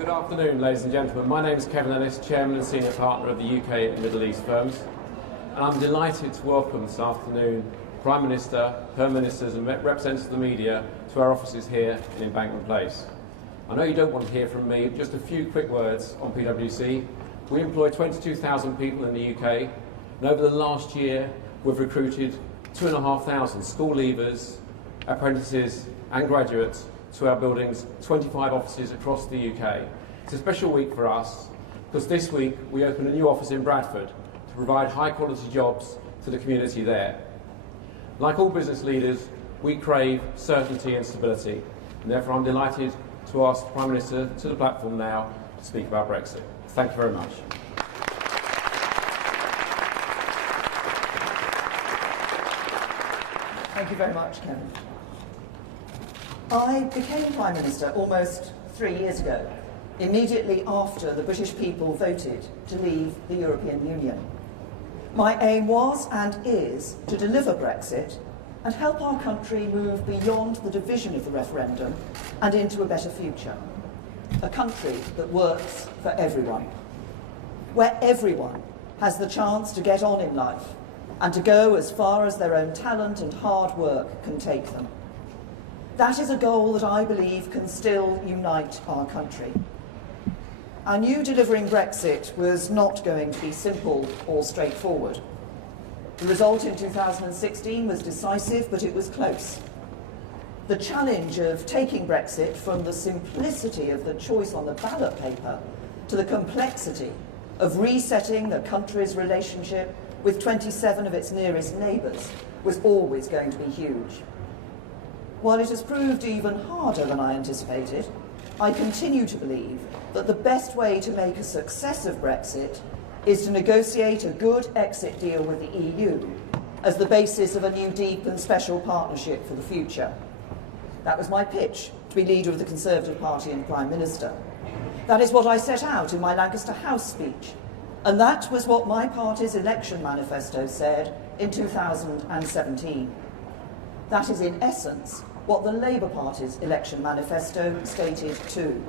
Good afternoon, ladies and gentlemen. My name is Kevin Ellis, Chairman and Senior Partner of the UK and Middle East firms, and I'm delighted to welcome this afternoon Prime Minister, her ministers and representatives of the media to our offices here in Embankment Place. I know you don't want to hear from me, just a few quick words on PwC. We employ 22,000 people in the UK, and over the last year we've recruited 2,500 school leavers, apprentices and graduates to our building's 25 offices across the UK. It's a special week for us because this week we open a new office in Bradford to provide high quality jobs to the community there. Like all business leaders, we crave certainty and stability, and therefore I'm delighted to ask the Prime Minister to the platform now to speak about Brexit. Thank you very much. Thank you very much, Kevin. I became Prime Minister almost 3 years ago, immediately after the British people voted to leave the European Union. My aim was and is to deliver Brexit and help our country move beyond the division of the referendum and into a better future. A country that works for everyone, where everyone has the chance to get on in life and to go as far as their own talent and hard work can take them. That is a goal that I believe can still unite our country. I knew delivering Brexit was not going to be simple or straightforward. The result in 2016 was decisive, but it was close. The challenge of taking Brexit from the simplicity of the choice on the ballot paper to the complexity of resetting the country's relationship with 27 of its nearest neighbours was always going to be huge. While it has proved even harder than I anticipated, I continue to believe that the best way to make a success of Brexit is to negotiate a good exit deal with the EU as the basis of a new deep and special partnership for the future. That was my pitch to be leader of the Conservative Party and Prime Minister. That is what I set out in my Lancaster House speech, and that was what my party's election manifesto said in 2017. That is, in essence, what the Labour Party's election manifesto stated too.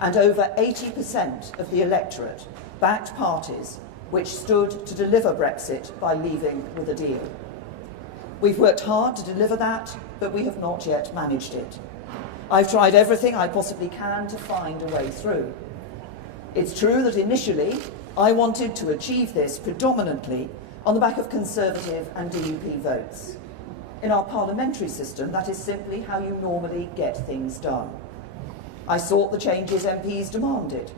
And over 80% of the electorate backed parties which stood to deliver Brexit by leaving with a deal. We've worked hard to deliver that, but we have not yet managed it. I've tried everything I possibly can to find a way through. It's true that initially I wanted to achieve this predominantly on the back of Conservative and DUP votes. In our parliamentary system, that is simply how you normally get things done. I sought the changes MPs demanded.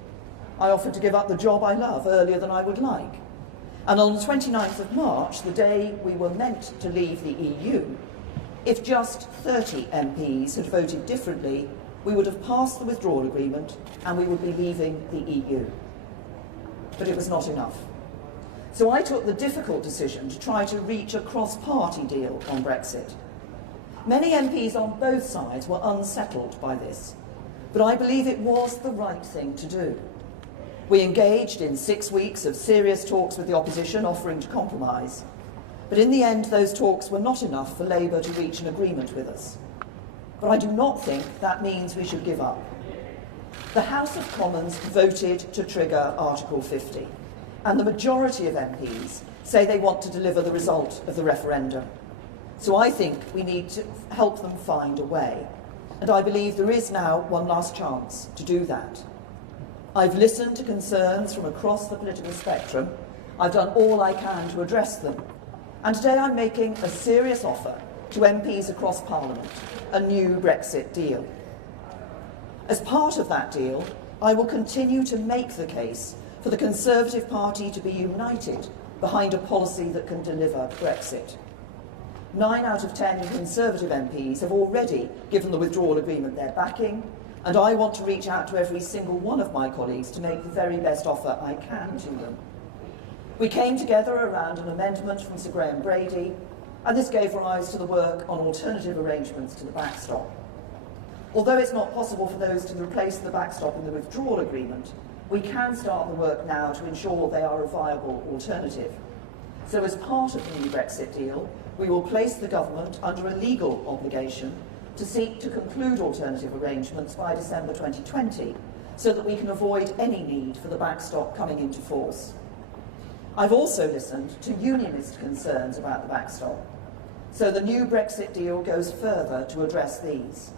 I offered to give up the job I love earlier than I would like. And on the 29th of March, the day we were meant to leave the EU, if just 30 MPs had voted differently, we would have passed the withdrawal agreement and we would be leaving the EU. But it was not enough. So I took the difficult decision to try to reach a cross-party deal on Brexit. Many MPs on both sides were unsettled by this, but I believe it was the right thing to do. We engaged in 6 weeks of serious talks with the opposition, offering to compromise. But in the end, those talks were not enough for Labour to reach an agreement with us. But I do not think that means we should give up. The House of Commons voted to trigger Article 50. And the majority of MPs say they want to deliver the result of the referendum. So I think we need to help them find a way. And I believe there is now one last chance to do that. I've listened to concerns from across the political spectrum. I've done all I can to address them. And today I'm making a serious offer to MPs across Parliament, a new Brexit deal. As part of that deal, I will continue to make the case for the Conservative Party to be united behind a policy that can deliver Brexit. 9 out of 10 Conservative MPs have already given the withdrawal agreement their backing, and I want to reach out to every single one of my colleagues to make the very best offer I can to them. We came together around an amendment from Sir Graham Brady, and this gave rise to the work on alternative arrangements to the backstop. Although it's not possible for those to replace the backstop in the withdrawal agreement, we can start the work now to ensure they are a viable alternative. So as part of the new Brexit deal, we will place the government under a legal obligation to seek to conclude alternative arrangements by December 2020, so that we can avoid any need for the backstop coming into force. I've also listened to unionist concerns about the backstop, so the new Brexit deal goes further to address these.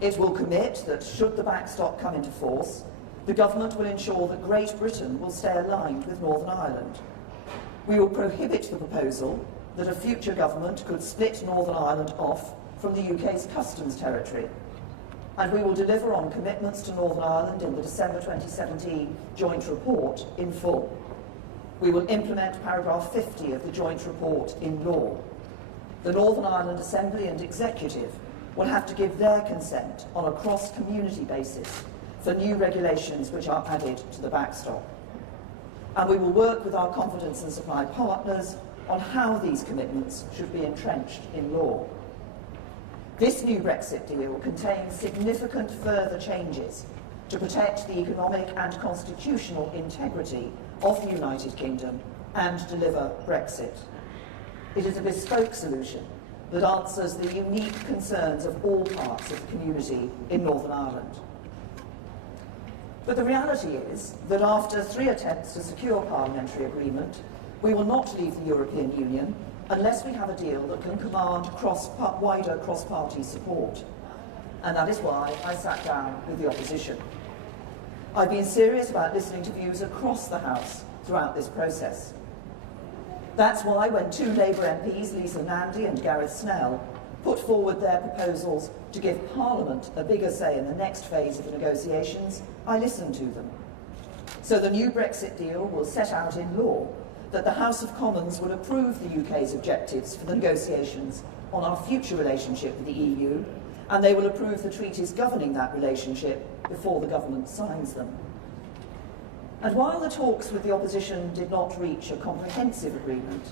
It will commit that should the backstop come into force, the government will ensure that Great Britain will stay aligned with Northern Ireland. We will prohibit the proposal that a future government could split Northern Ireland off from the UK's customs territory. And we will deliver on commitments to Northern Ireland in the December 2017 joint report in full. We will implement paragraph 50 of the joint report in law. The Northern Ireland Assembly and Executive will have to give their consent on a cross-community basis for new regulations which are added to the backstop. And we will work with our confidence and supply partners on how these commitments should be entrenched in law. This new Brexit deal contains significant further changes to protect the economic and constitutional integrity of the United Kingdom and deliver Brexit. It is a bespoke solution that answers the unique concerns of all parts of the community in Northern Ireland. But the reality is that after 3 attempts to secure parliamentary agreement, we will not leave the European Union unless we have a deal that can command wider cross-party support. And that is why I sat down with the opposition. I've been serious about listening to views across the House throughout this process. That's why when 2 Labour MPs, Lisa Nandy and Gareth Snell, put forward their proposals to give Parliament a bigger say in the next phase of the negotiations, I listened to them. So the new Brexit deal will set out in law that the House of Commons will approve the UK's objectives for the negotiations on our future relationship with the EU, and they will approve the treaties governing that relationship before the government signs them. And while the talks with the opposition did not reach a comprehensive agreement,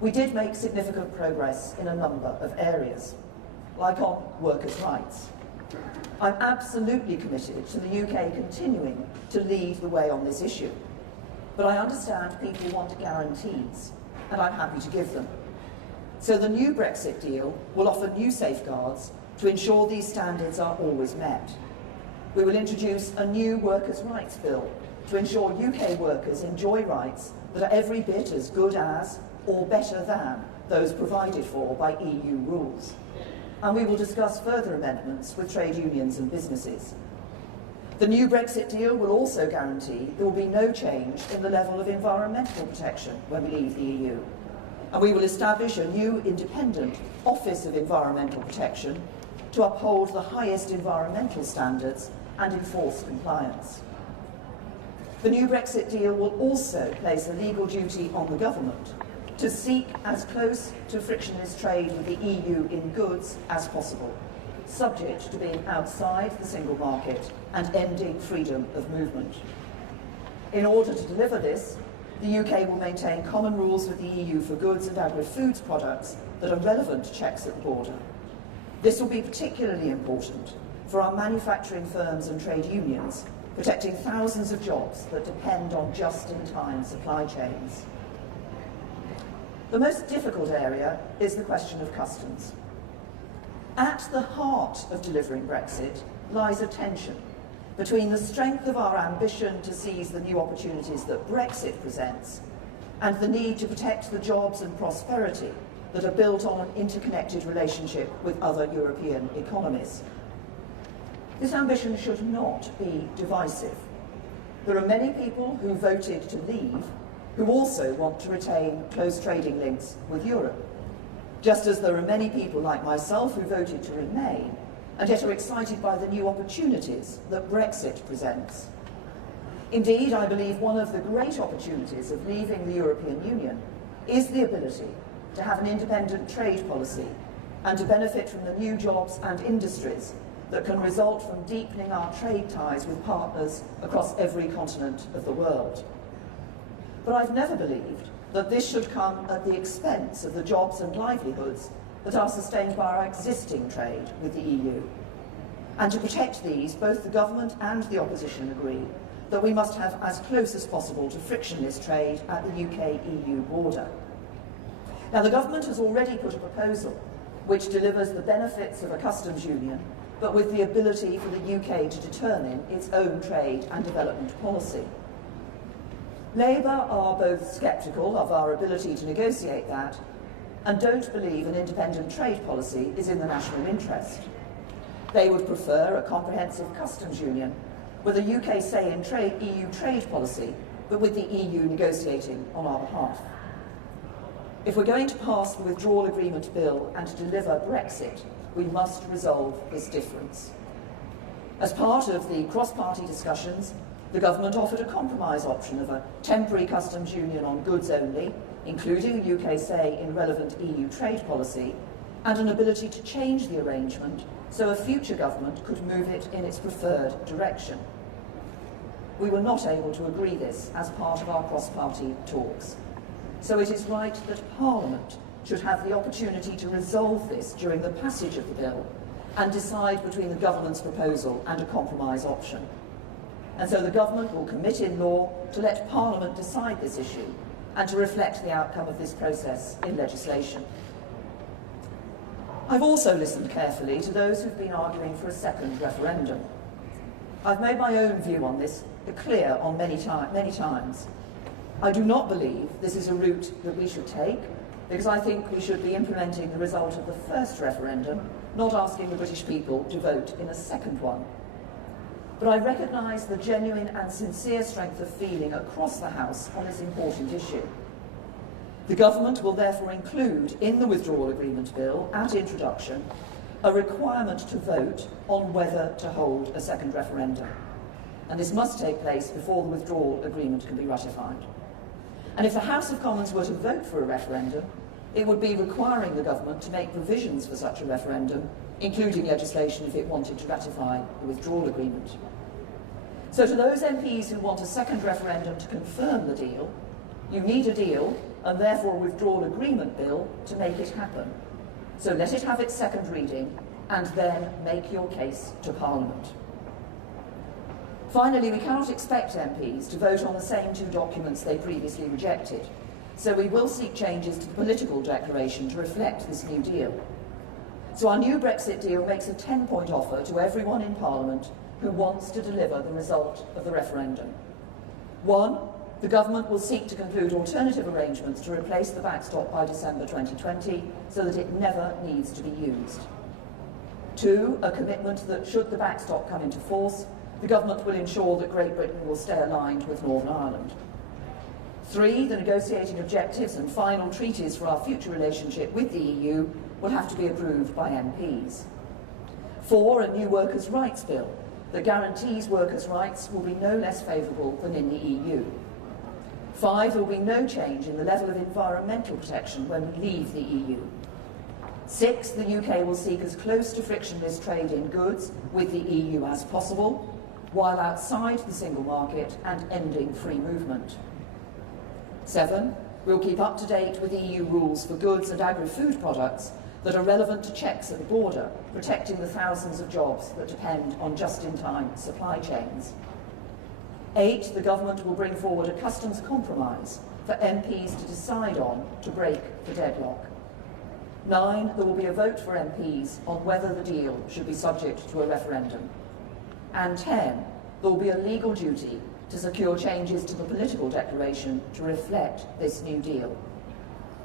we did make significant progress in a number of areas, like on workers' rights. I'm absolutely committed to the UK continuing to lead the way on this issue, but I understand people want guarantees, and I'm happy to give them. So the new Brexit deal will offer new safeguards to ensure these standards are always met. We will introduce a new workers' rights bill to ensure UK workers enjoy rights that are every bit as good as or better than those provided for by EU rules. And we will discuss further amendments with trade unions and businesses. The new Brexit deal will also guarantee there will be no change in the level of environmental protection when we leave the EU. And we will establish a new independent Office of Environmental Protection to uphold the highest environmental standards and enforce compliance. The new Brexit deal will also place a legal duty on the government to seek as close to frictionless trade with the EU in goods as possible, subject to being outside the single market and ending freedom of movement. In order to deliver this, the UK will maintain common rules with the EU for goods and agri-foods products that are relevant to checks at the border. This will be particularly important for our manufacturing firms and trade unions, protecting thousands of jobs that depend on just-in-time supply chains. The most difficult area is the question of customs. At the heart of delivering Brexit lies a tension between the strength of our ambition to seize the new opportunities that Brexit presents and the need to protect the jobs and prosperity that are built on an interconnected relationship with other European economies. This ambition should not be divisive. There are many people who voted to leave who also want to retain close trading links with Europe, just as there are many people like myself who voted to remain and yet are excited by the new opportunities that Brexit presents. Indeed, I believe one of the great opportunities of leaving the European Union is the ability to have an independent trade policy and to benefit from the new jobs and industries that can result from deepening our trade ties with partners across every continent of the world. But I've never believed that this should come at the expense of the jobs and livelihoods that are sustained by our existing trade with the EU. And to protect these, both the government and the opposition agree that we must have as close as possible to frictionless trade at the UK-EU border. Now, the government has already put a proposal which delivers the benefits of a customs union, but with the ability for the UK to determine its own trade and development policy. Labour are both sceptical of our ability to negotiate that and don't believe an independent trade policy is in the national interest. They would prefer a comprehensive customs union with a UK say in EU trade policy, but with the EU negotiating on our behalf. If we're going to pass the Withdrawal Agreement Bill and to deliver Brexit, we must resolve this difference. As part of the cross-party discussions, the government offered a compromise option of a temporary customs union on goods only, including a UK say in relevant EU trade policy, and an ability to change the arrangement so a future government could move it in its preferred direction. We were not able to agree this as part of our cross-party talks. So it is right that Parliament should have the opportunity to resolve this during the passage of the bill and decide between the government's proposal and a compromise option. And so the government will commit in law to let Parliament decide this issue and to reflect the outcome of this process in legislation. I've also listened carefully to those who've been arguing for a second referendum. I've made my own view on this clear on many times. I do not believe this is a route that we should take, because I think we should be implementing the result of the first referendum, not asking the British people to vote in a second one. But I recognise the genuine and sincere strength of feeling across the House on this important issue. The government will therefore include in the Withdrawal Agreement Bill, at introduction, a requirement to vote on whether to hold a second referendum. And this must take place before the withdrawal agreement can be ratified. And if the House of Commons were to vote for a referendum, it would be requiring the government to make provisions for such a referendum, including legislation if it wanted to ratify the withdrawal agreement. So to those MPs who want a second referendum to confirm the deal, you need a deal and therefore a withdrawal agreement bill to make it happen. So let it have its second reading and then make your case to Parliament. Finally, we cannot expect MPs to vote on the same two documents they previously rejected, so we will seek changes to the political declaration to reflect this new deal. So our new Brexit deal makes a 10-point offer to everyone in Parliament who wants to deliver the result of the referendum. 1, the government will seek to conclude alternative arrangements to replace the backstop by December 2020 so that it never needs to be used. 2, a commitment that should the backstop come into force, the government will ensure that Great Britain will stay aligned with Northern Ireland. 3, the negotiating objectives and final treaties for our future relationship with the EU will have to be approved by MPs. 4, a new workers' rights bill that guarantees workers' rights will be no less favourable than in the EU. 5, there will be no change in the level of environmental protection when we leave the EU. 6, the UK will seek as close to frictionless trade in goods with the EU as possible, while outside the single market and ending free movement. 7, we'll keep up to date with EU rules for goods and agri-food products that are relevant to checks at the border, protecting the thousands of jobs that depend on just-in-time supply chains. 8, the government will bring forward a customs compromise for MPs to decide on to break the deadlock. 9, there will be a vote for MPs on whether the deal should be subject to a referendum. And 10, there will be a legal duty to secure changes to the political declaration to reflect this new deal.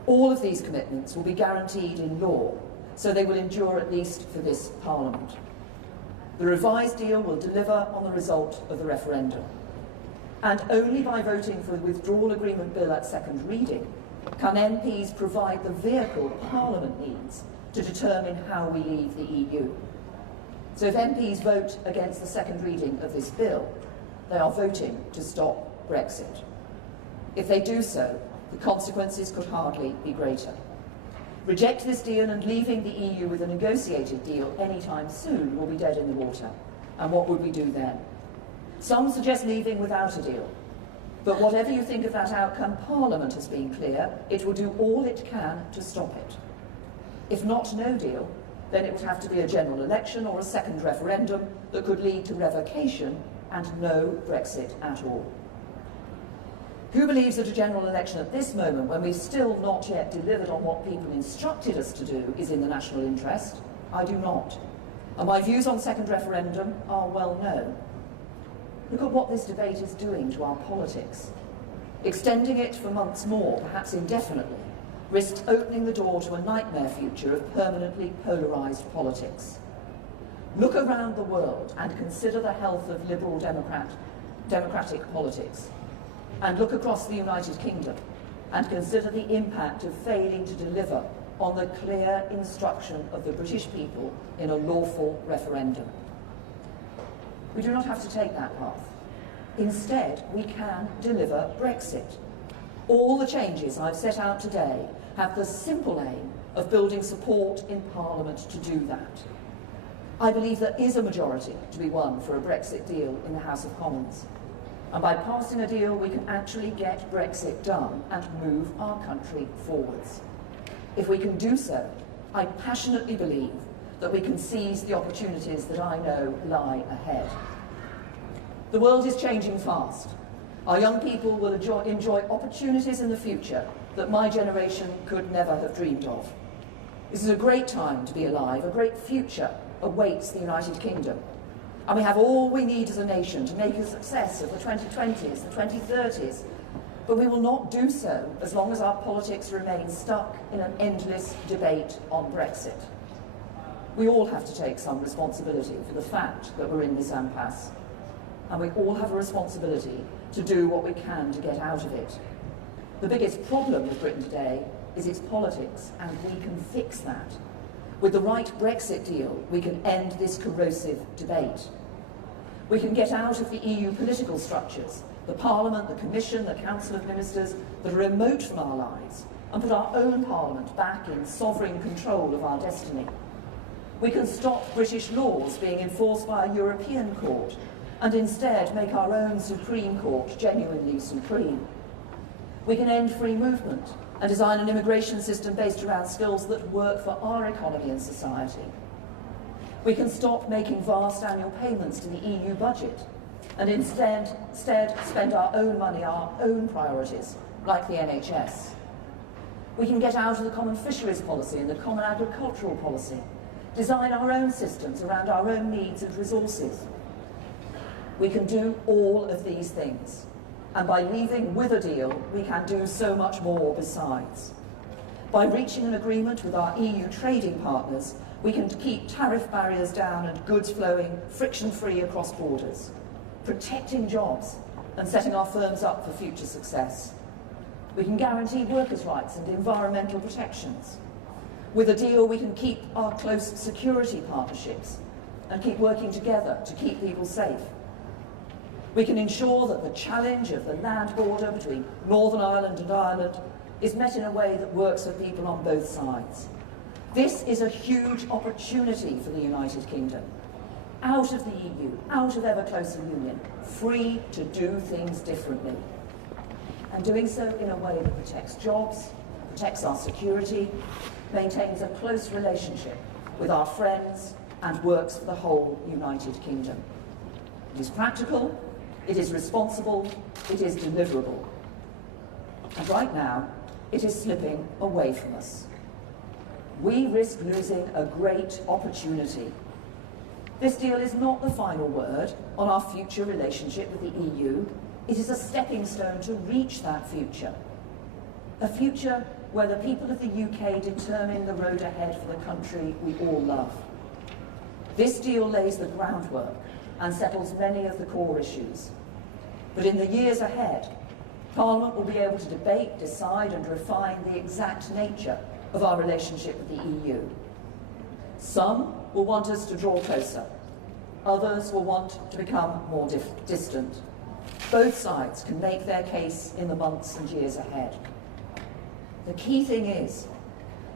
All of these commitments will be guaranteed in law, so they will endure at least for this Parliament. The revised deal will deliver on the result of the referendum. And only by voting for the Withdrawal Agreement Bill at second reading can MPs provide the vehicle Parliament needs to determine how we leave the EU. So if MPs vote against the second reading of this bill, they are voting to stop Brexit. If they do so, the consequences could hardly be greater. Reject this deal and leaving the EU with a negotiated deal anytime soon will be dead in the water. And what would we do then? Some suggest leaving without a deal. But whatever you think of that outcome, Parliament has been clear it will do all it can to stop it. If not no deal, then it would have to be a general election or a second referendum that could lead to revocation and no Brexit at all. Who believes that a general election at this moment, when we've still not yet delivered on what people instructed us to do, is in the national interest? I do not. And my views on second referendum are well known. Look at what this debate is doing to our politics. Extending it for months more, perhaps indefinitely, risks opening the door to a nightmare future of permanently polarised politics. Look around the world and consider the health of liberal democratic politics. And look across the United Kingdom and consider the impact of failing to deliver on the clear instruction of the British people in a lawful referendum. We do not have to take that path. Instead, we can deliver Brexit. All the changes I've set out today have the simple aim of building support in Parliament to do that. I believe there is a majority to be won for a Brexit deal in the House of Commons. And by passing a deal, we can actually get Brexit done and move our country forwards. If we can do so, I passionately believe that we can seize the opportunities that I know lie ahead. The world is changing fast. Our young people will enjoy opportunities in the future that my generation could never have dreamed of. This is a great time to be alive. A great future awaits the United Kingdom. And we have all we need as a nation to make a success of the 2020s, the 2030s. But we will not do so as long as our politics remain stuck in an endless debate on Brexit. We all have to take some responsibility for the fact that we're in this impasse. And we all have a responsibility to do what we can to get out of it. The biggest problem with Britain today is its politics, and we can fix that. With the right Brexit deal, we can end this corrosive debate. We can get out of the EU political structures, the Parliament, the Commission, the Council of Ministers, that are remote from our lives, and put our own Parliament back in sovereign control of our destiny. We can stop British laws being enforced by a European court, and instead make our own Supreme Court genuinely supreme. We can end free movement and design an immigration system based around skills that work for our economy and society. We can stop making vast annual payments to the EU budget and instead spend our own money, our own priorities, like the NHS. We can get out of the common fisheries policy and the common agricultural policy, design our own systems around our own needs and resources. We can do all of these things. And by leaving with a deal, we can do so much more besides. By reaching an agreement with our EU trading partners, we can keep tariff barriers down and goods flowing friction-free across borders, protecting jobs and setting our firms up for future success. We can guarantee workers' rights and environmental protections. With a deal, we can keep our close security partnerships and keep working together to keep people safe. We can ensure that the challenge of the land border between Northern Ireland and Ireland is met in a way that works for people on both sides. This is a huge opportunity for the United Kingdom. Out of the EU, out of ever closer union, free to do things differently. And doing so in a way that protects jobs, protects our security, maintains a close relationship with our friends, and works for the whole United Kingdom. It is practical, it is responsible, it is deliverable. And right now, it is slipping away from us. We risk losing a great opportunity. This deal is not the final word on our future relationship with the EU. It is a stepping stone to reach that future. A future where the people of the UK determine the road ahead for the country we all love. This deal lays the groundwork and settles many of the core issues. But in the years ahead, Parliament will be able to debate, decide and refine the exact nature of our relationship with the EU. Some will want us to draw closer. Others will want to become more distant. Both sides can make their case in the months and years ahead. The key thing is,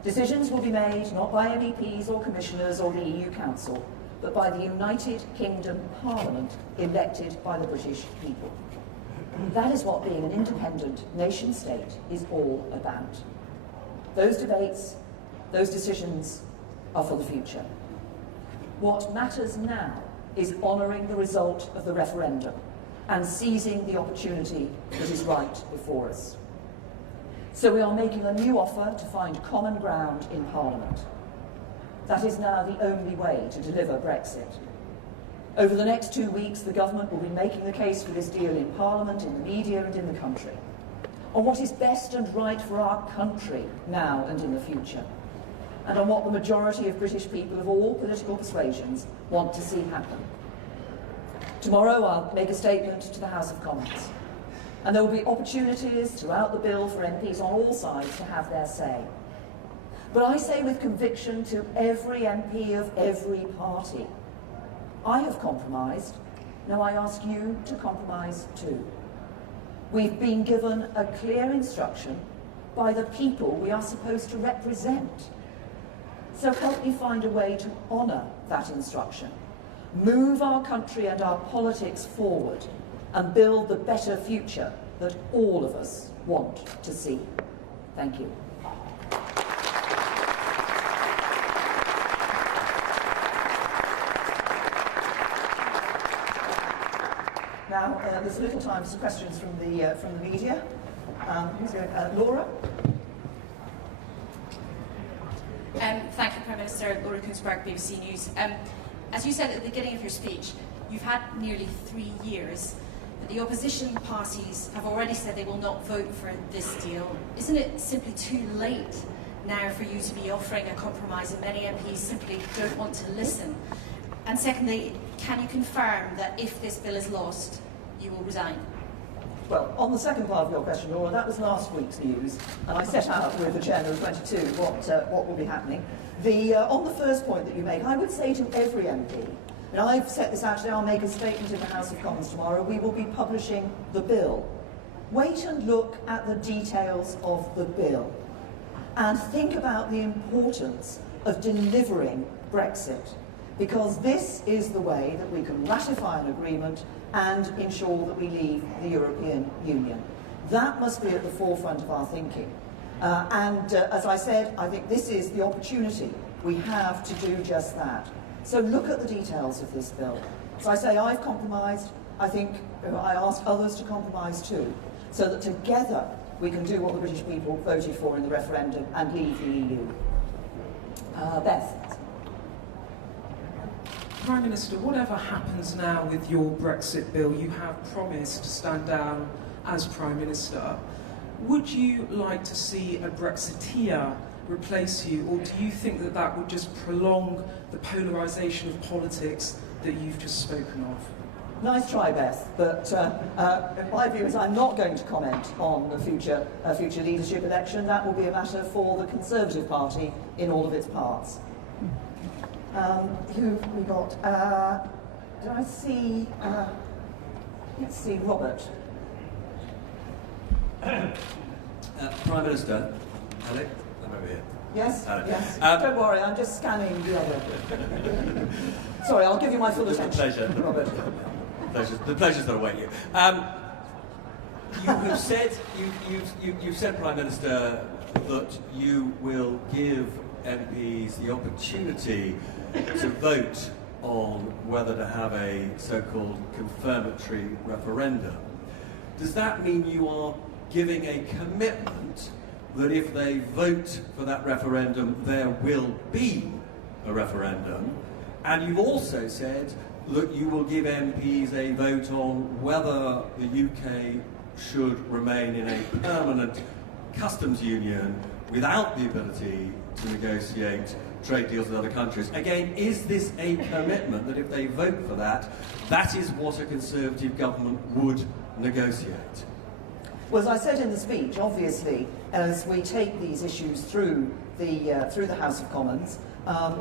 decisions will be made not by MEPs or commissioners or the EU Council, but by the United Kingdom Parliament elected by the British people. That is what being an independent nation-state is all about. Those debates, those decisions are for the future. What matters now is honouring the result of the referendum and seizing the opportunity that is right before us. So we are making a new offer to find common ground in Parliament. That is now the only way to deliver Brexit. Over the next 2 weeks, the government will be making the case for this deal in Parliament, in the media and in the country, on what is best and right for our country now and in the future, and on what the majority of British people of all political persuasions want to see happen. Tomorrow I'll make a statement to the House of Commons, and there will be opportunities throughout the bill for MPs on all sides to have their say. But I say with conviction to every MP of every party, I have compromised, now I ask you to compromise too. We've been given a clear instruction by the people we are supposed to represent. So help me find a way to honour that instruction, move our country and our politics forward, and build the better future that all of us want to see. Thank you. Now, there's little time for questions from the media. Who's going? Laura? Thank you, Prime Minister. Laura Kunsberg, BBC News. As you said at the beginning of your speech, you've had nearly 3 years. The opposition parties have already said they will not vote for this deal. Isn't it simply too late now for you to be offering a compromise, and many MPs simply don't want to listen? And secondly, can you confirm that if this bill is lost, you will resign? Well, on the second part of your question, Laura, that was last week's news, and I set out with the Chairman of 22 what will be happening. On the first point that you make, I would say to every MP, and I've set this out today, I'll make a statement in the House of Commons tomorrow, we will be publishing the bill. Wait and look at the details of the bill, and think about the importance of delivering Brexit, because this is the way that we can ratify an agreement and ensure that we leave the European Union. That must be at the forefront of our thinking. As I said, I think this is the opportunity we have to do just that. So look at the details of this bill. As I say, I've compromised. I think I ask others to compromise too, so that together we can do what the British people voted for in the referendum and leave the EU. Beth. Prime Minister, whatever happens now with your Brexit bill, you have promised to stand down as Prime Minister. Would you like to see a Brexiteer replace you, or do you think that that would just prolong the polarisation of politics that you've just spoken of? Nice try, Beth, but my view is I'm not going to comment on the future leadership election. That will be a matter for the Conservative Party in all of its parts. Who have we got? Did I see? Let's see, Robert. Prime Minister, Alec, I'm over here. Yes, Alec. yes. Don't worry, I'm just scanning the other. Sorry, I'll give you my full attention. Pleasure, Robert. The pleasure's that await you. You have said, you've said, Prime Minister, that you will give MPs the opportunity to vote on whether to have a so-called confirmatory referendum. Does that mean you are giving a commitment that if they vote for that referendum, there will be a referendum? And you've also said that you will give MPs a vote on whether the UK should remain in a permanent customs union without the ability to negotiate trade deals with other countries. Again, is this a commitment that if they vote for that, that is what a Conservative government would negotiate? Well, as I said in the speech, obviously, as we take these issues through the House of Commons,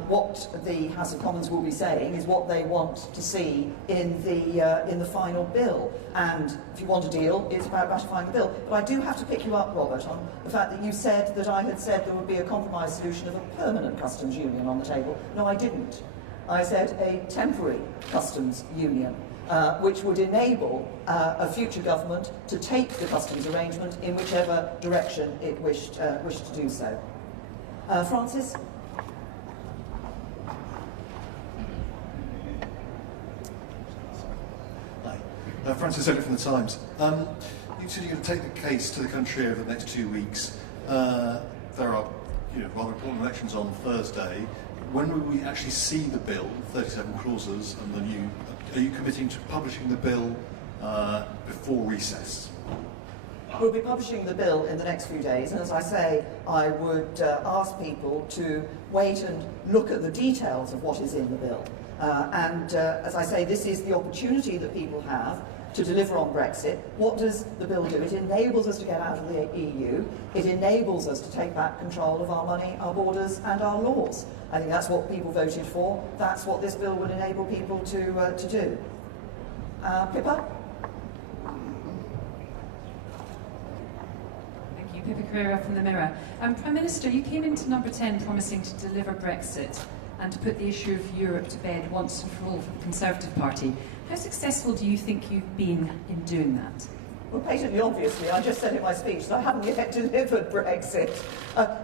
what the House of Commons will be saying is what they want to see in the final bill. And if you want a deal, it's about ratifying the bill. But I do have to pick you up, Robert, on the fact that you said that I had said there would be a compromise solution of a permanent customs union on the table. No, I didn't. I said a temporary customs union, which would enable a future government to take the customs arrangement in whichever direction it wished to do so. Francis? Francis Elliott from The Times. You said you're going to take the case to the country over the next 2 weeks. There are rather important elections on Thursday. When will we actually see the bill, 37 clauses, and the new... Are you committing to publishing the bill before recess? We'll be publishing the bill in the next few days, and as I say, I would ask people to wait and look at the details of what is in the bill. As I say, this is the opportunity that people have to deliver on Brexit. What does the bill do? It enables us to get out of the EU. It enables us to take back control of our money, our borders and our laws. I think that's what people voted for. That's what this bill would enable people to do. Pippa? Thank you. Pippa Carrera from The Mirror. Prime Minister, you came into number 10 promising to deliver Brexit and to put the issue of Europe to bed once and for all for the Conservative Party. How successful do you think you've been in doing that? Well, patently obviously, I just said in my speech that I haven't yet delivered Brexit.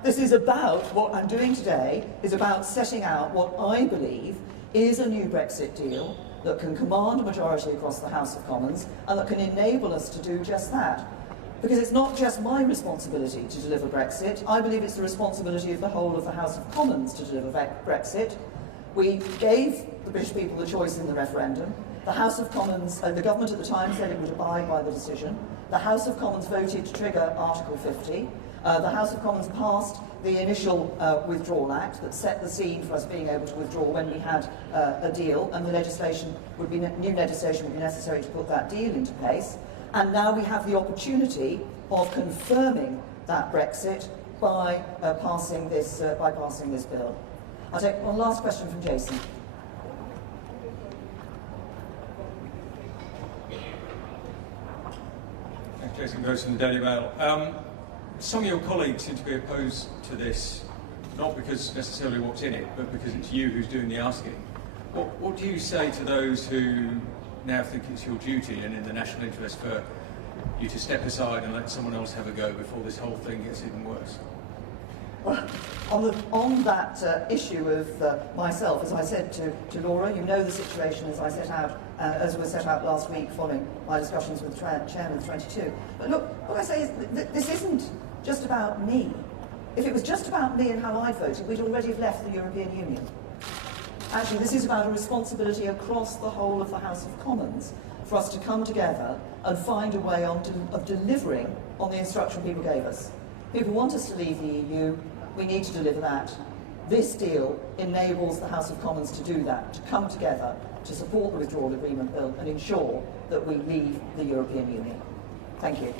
This is about, what I'm doing today, is about setting out what I believe is a new Brexit deal that can command a majority across the House of Commons and that can enable us to do just that. Because it's not just my responsibility to deliver Brexit, I believe it's the responsibility of the whole of the House of Commons to deliver Brexit. We gave the British people the choice in the referendum. The House of Commons, the government at the time said it would abide by the decision. The House of Commons voted to trigger Article 50. The House of Commons passed the initial Withdrawal Act that set the scene for us being able to withdraw when we had a deal, and the legislation would be new legislation would be necessary to put that deal into place. And now we have the opportunity of confirming that Brexit by passing this bill. I'll take one last question from Jason. Jason Gross from the Daily Mail. Some of your colleagues seem to be opposed to this, not because necessarily what's in it, but because it's you who's doing the asking. What do you say to those who now think it's your duty and in the national interest for you to step aside and let someone else have a go before this whole thing gets even worse? Well, on that issue of myself, as I said to Laura, you know the situation as I set out, as was set out last week following my discussions with the chairman of 22. But look, what I say is this isn't just about me. If it was just about me and how I voted, we'd already have left the European Union. Actually, this is about a responsibility across the whole of the House of Commons for us to come together and find a way of delivering on the instruction people gave us. People want us to leave the EU, we need to deliver that. This deal enables the House of Commons to do that, to come together, to support the withdrawal agreement bill and ensure that we leave the European Union. Thank you.